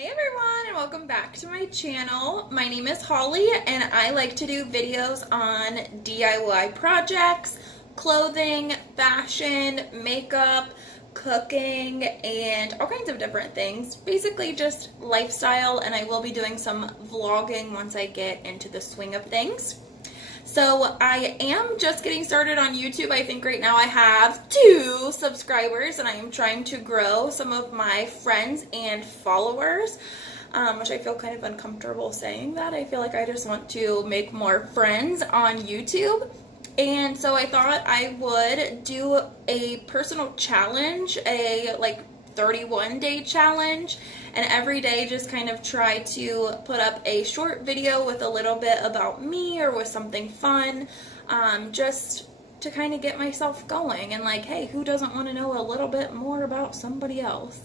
Hey everyone, and welcome back to my channel. My name is Holly and I like to do videos on DIY projects, clothing, fashion, makeup, cooking, and all kinds of different things. Basically just lifestyle, and I will be doing some vlogging once I get into the swing of things. So I am just getting started on YouTube. I think right now I have 2 subscribers and I am trying to grow some of my friends and followers, which I feel kind of uncomfortable saying that. I feel like I just want to make more friends on YouTube. And so I thought I would do a personal challenge, a 31-day challenge, and every day just kind of try to put up a short video with a little bit about me or with something fun, just to kind of get myself going. And like, hey, who doesn't want to know a little bit more about somebody else?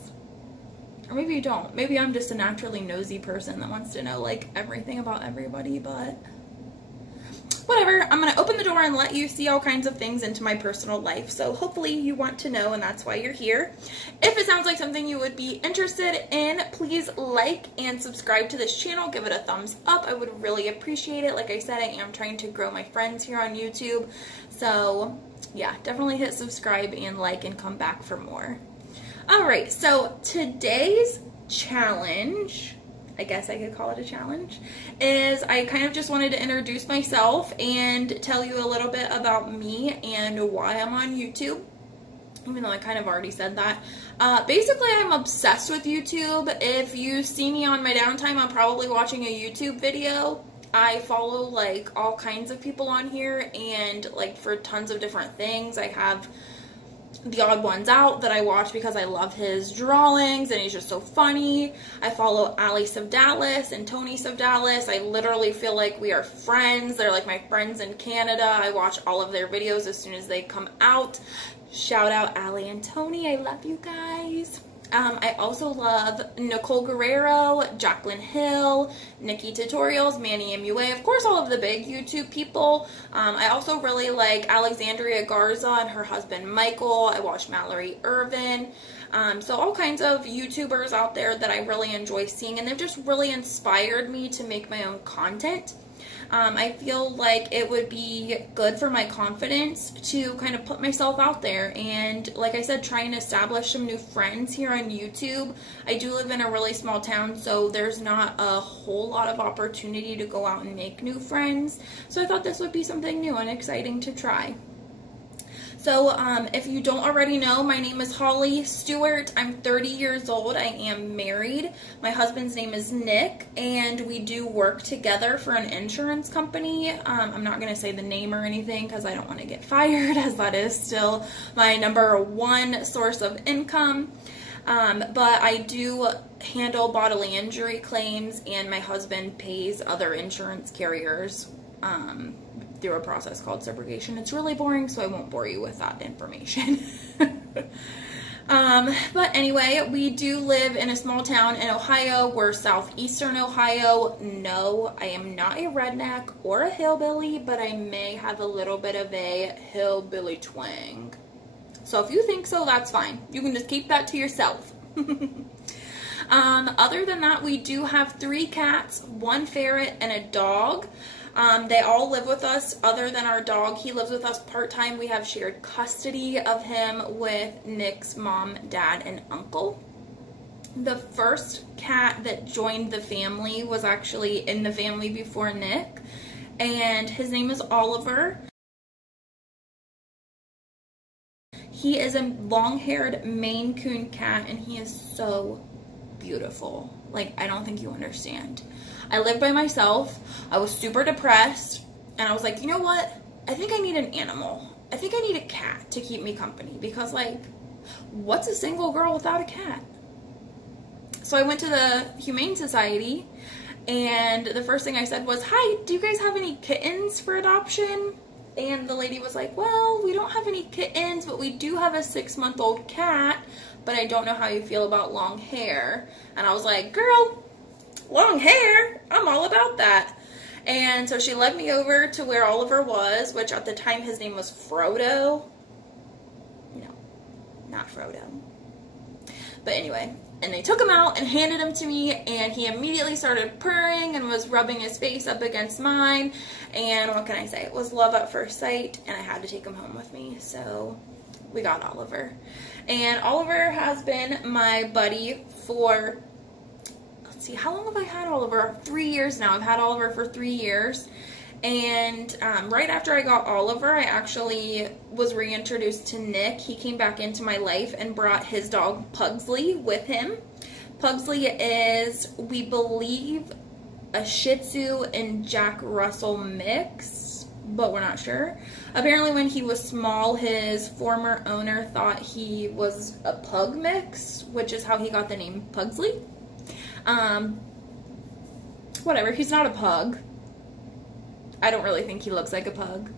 Or maybe you don't. Maybe I'm just a naturally nosy person that wants to know like everything about everybody, but whatever. I'm going to open the door and let you see all kinds of things into my personal life. So hopefully you want to know, and that's why you're here. If it sounds like something you would be interested in, please like and subscribe to this channel. Give it a thumbs up. I would really appreciate it. Like I said, I am trying to grow my friends here on YouTube. So yeah, definitely hit subscribe and like and come back for more. Alright, so today's challenge, I guess I could call it a challenge, is I kind of just wanted to introduce myself and tell you a little bit about me and why I'm on YouTube, even though I kind of already said that. Basically, I'm obsessed with YouTube. If you see me on my downtime, I'm probably watching a YouTube video. I follow like all kinds of people on here, and like for tons of different things. I have The Odd Ones Out that I watch because I love his drawings and he's just so funny. I follow Allie Sevdalis and Toni Sevadalis. I literally feel like we are friends. They're like my friends in Canada. I watch all of their videos as soon as they come out. Shout out Allie and Toni. I love you guys. I also love Nicole Guerriero, Jaclyn Hill, NikkieTutorials, MannyMUA, of course all of the big YouTube people. I also really like Alexandrea Garza and her husband Michael. I watch Mallory Irvin. So all kinds of YouTubers out there that I really enjoy seeing, and they've just really inspired me to make my own content. I feel like it would be good for my confidence to kind of put myself out there and, like I said, try and establish some new friends here on YouTube. I do live in a really small town, so there's not a whole lot of opportunity to go out and make new friends. So I thought this would be something new and exciting to try. So if you don't already know, my name is Holly Stewart. I'm 30 years old. I am married. My husband's name is Nick, and we do work together for an insurance company. I'm not going to say the name or anything because I don't want to get fired, as that is still my #1 source of income. But I do handle bodily injury claims, and my husband pays other insurance carriers through a process called subrogation. It's really boring, so I won't bore you with that information. But anyway, we do live in a small town in Ohio. We're southeastern Ohio. No, I am not a redneck or a hillbilly, but I may have a little bit of a hillbilly twang. So if you think so, that's fine. You can just keep that to yourself. Other than that, we do have 3 cats, 1 ferret, and a dog. They all live with us other than our dog. He lives with us part-time. We have shared custody of him with Nick's mom, dad, and uncle. The first cat that joined the family was actually in the family before Nick, and his name is Oliver. He is a long-haired Maine Coon cat, and he is so beautiful. Like, I don't think you understand. I lived by myself. I was super depressed, and I was like, you know what? I think I need an animal. I think I need a cat to keep me company, because like, what's a single girl without a cat? So I went to the Humane Society, and the first thing I said was, hi, do you guys have any kittens for adoption? And the lady was like, well, we don't have any kittens, but we do have a 6-month-old cat, but I don't know how you feel about long hair. And I was like, girl, long hair? I'm all about that. And so she led me over to where Oliver was, which at the time his name was Frodo. No, not Frodo. But anyway, And they took him out and handed him to me, and he immediately started purring and was rubbing his face up against mine. And what can I say? It was love at first sight, and I had to take him home with me. So we got Oliver. And Oliver has been my buddy for, let's see, how long have I had Oliver? 3 years now. I've had Oliver for 3 years. And right after I got Oliver, I actually was reintroduced to Nick. He came back into my life and brought his dog Pugsley with him. Pugsley is, we believe, a Shih Tzu and Jack Russell mix, but we're not sure. Apparently when he was small, his former owner thought he was a pug mix, which is how he got the name Pugsley. Whatever, he's not a pug. I don't really think he looks like a pug,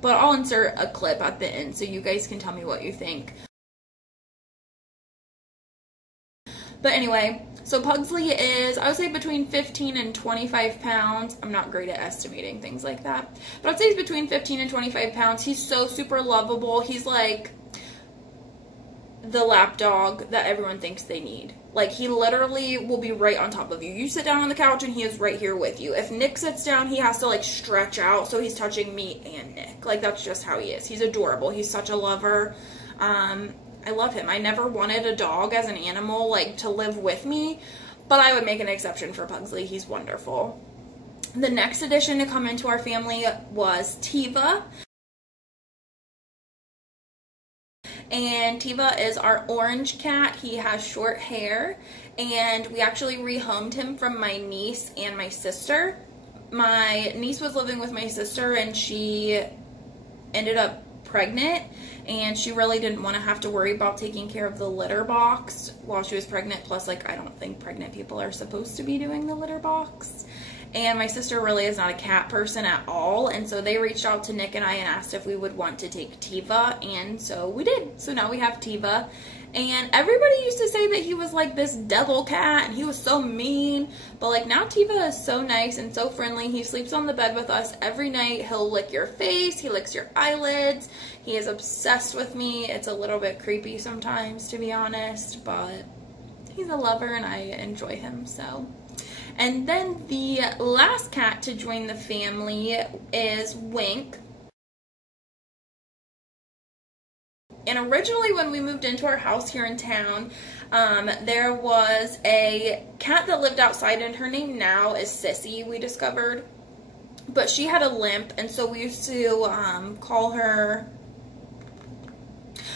but I'll insert a clip at the end so you guys can tell me what you think. But anyway, so Pugsley is, I would say, between 15 and 25 pounds. I'm not great at estimating things like that, but I'd say he's between 15 and 25 pounds. He's so super lovable. He's like the lap dog that everyone thinks they need. Like, he literally will be right on top of you. You sit down on the couch and he is right here with you. If Nick sits down, he has to like stretch out so he's touching me and Nick. Like, that's just how he is. He's adorable. He's such a lover. I love him. I never wanted a dog as an animal, like, to live with me, but I would make an exception for Pugsley. He's wonderful. The next addition to come into our family was Tifa. And Tifa is our orange cat. He has short hair, and we actually rehomed him from my niece and my sister. My niece was living with my sister, and she ended up pregnant, and she really didn't want to have to worry about taking care of the litter box while she was pregnant. Plus, like, I don't think pregnant people are supposed to be doing the litter box. And my sister really is not a cat person at all, and so they reached out to Nick and I and asked if we would want to take Tifa, and so we did. So now we have Tifa, and everybody used to say that he was like this devil cat and he was so mean, but like now Tifa is so nice and so friendly. He sleeps on the bed with us every night. He'll lick your face, he licks your eyelids, he is obsessed with me. It's a little bit creepy sometimes, to be honest, but he's a lover and I enjoy him. So, and then the last cat to join the family is Wink. And originally when we moved into our house here in town, there was a cat that lived outside, and her name now is Sissy, we discovered. But she had a limp, and so we used to call her,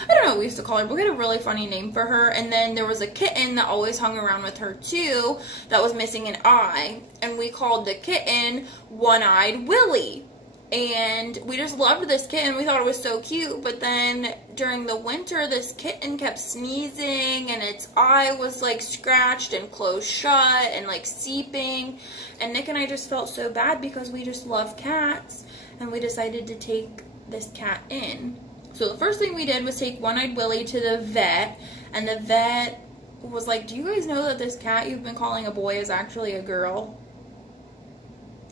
I don't know what we used to call her, but we had a really funny name for her. And then there was a kitten that always hung around with her too that was missing an eye, and we called the kitten One-Eyed Willie. And we just loved this kitten. We thought it was so cute. But then during the winter, this kitten kept sneezing, and its eye was like scratched and closed shut and like seeping. And Nick and I just felt so bad because we just love cats, and we decided to take this cat in. So the first thing we did was take One-Eyed Willie to the vet, and the vet was like, "Do you guys know that this cat you've been calling a boy is actually a girl?"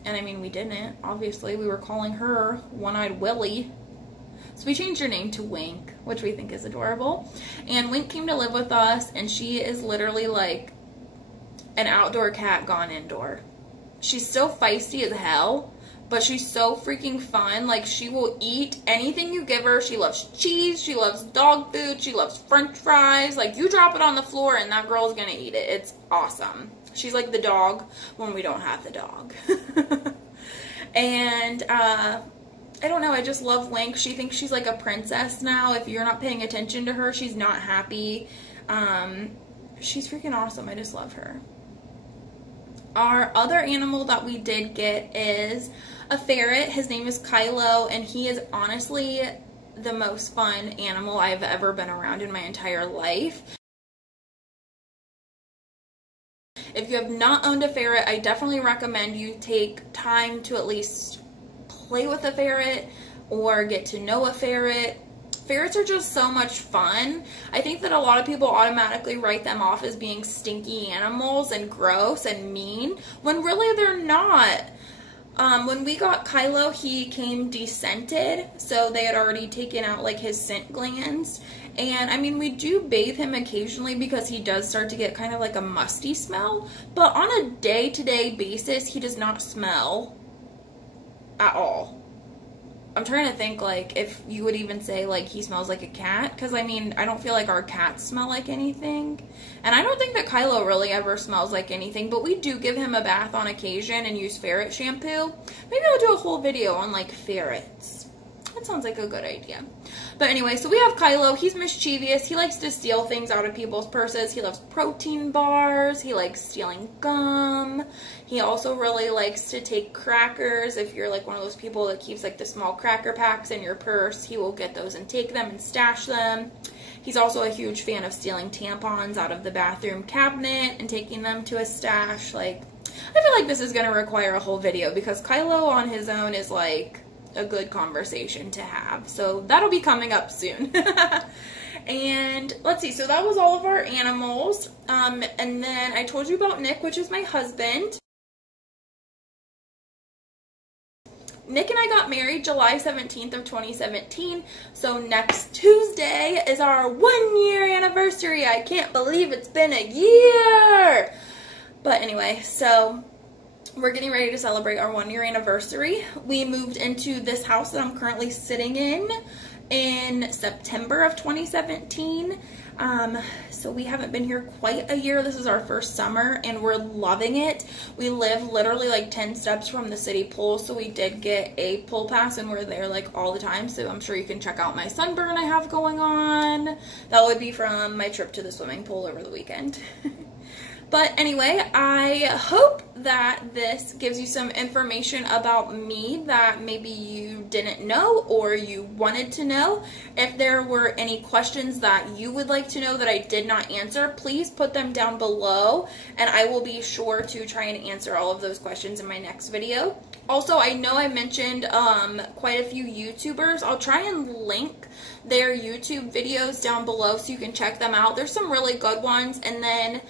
And I mean, we didn't. Obviously, we were calling her One-Eyed Willie. So we changed her name to Wink, which we think is adorable. And Wink came to live with us, and she is literally like an outdoor cat gone indoor. She's still feisty as hell, but she's so freaking fun. Like, she will eat anything you give her. She loves cheese. She loves dog food. She loves french fries. Like, you drop it on the floor and that girl's gonna eat it. It's awesome. She's like the dog when we don't have the dog. And, I don't know, I just love Wink. She thinks she's like a princess now. If you're not paying attention to her, she's not happy. She's freaking awesome. I just love her. Our other animal that we did get is a ferret. His name is Kylo, and he is honestly the most fun animal I've ever been around in my entire life. If you have not owned a ferret, I definitely recommend you take time to at least play with a ferret or get to know a ferret. Ferrets are just so much fun. I think that a lot of people automatically write them off as being stinky animals and gross and mean, when really they're not. When we got Kylo, he came descented, so they had already taken out like his scent glands, And I mean, we do bathe him occasionally because he does start to get kind of like a musty smell, but on a day-to-day basis, he does not smell at all. I'm trying to think, like, if you would even say, like, he smells like a cat, because, I mean, I don't feel like our cats smell like anything, and I don't think that Kylo really ever smells like anything, but we do give him a bath on occasion and use ferret shampoo. Maybe I'll do a whole video on, like, ferrets. That sounds like a good idea. But anyway, so we have Kylo. He's mischievous. He likes to steal things out of people's purses. He loves protein bars. He likes stealing gum. He also really likes to take crackers. If you're like one of those people that keeps like the small cracker packs in your purse, he will get those and take them and stash them. He's also a huge fan of stealing tampons out of the bathroom cabinet and taking them to a stash. Like, I feel like this is going to require a whole video because Kylo on his own is like a good conversation to have. So that'll be coming up soon. And let's see, so that was all of our animals. And then I told you about Nick, which is my husband. Nick and I got married July 17th of 2017. So next Tuesday is our 1-year anniversary. I can't believe it's been a year. But anyway, so we're getting ready to celebrate our 1-year anniversary. We moved into this house that I'm currently sitting in September of 2017. So we haven't been here quite a year. This is our first summer and we're loving it. We live literally like 10 steps from the city pool, so we did get a pool pass and we're there like all the time. So I'm sure you can check out my sunburn I have going on. That would be from my trip to the swimming pool over the weekend. But anyway, I hope that this gives you some information about me that maybe you didn't know or you wanted to know. If there were any questions that you would like to know that I did not answer, please put them down below and I will be sure to try and answer all of those questions in my next video. Also, I know I mentioned quite a few YouTubers. I'll try and link their YouTube videos down below so you can check them out. There's some really good ones, and then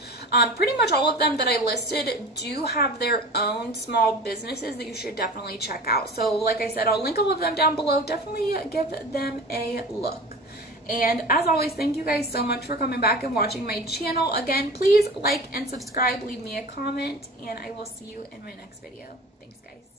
pretty much all of them that I listed do have their own small businesses that you should definitely check out. So like I said, I'll link all of them down below. Definitely give them a look. And as always, thank you guys so much for coming back and watching my channel. Again, please like and subscribe, leave me a comment, and I will see you in my next video. Thanks, guys.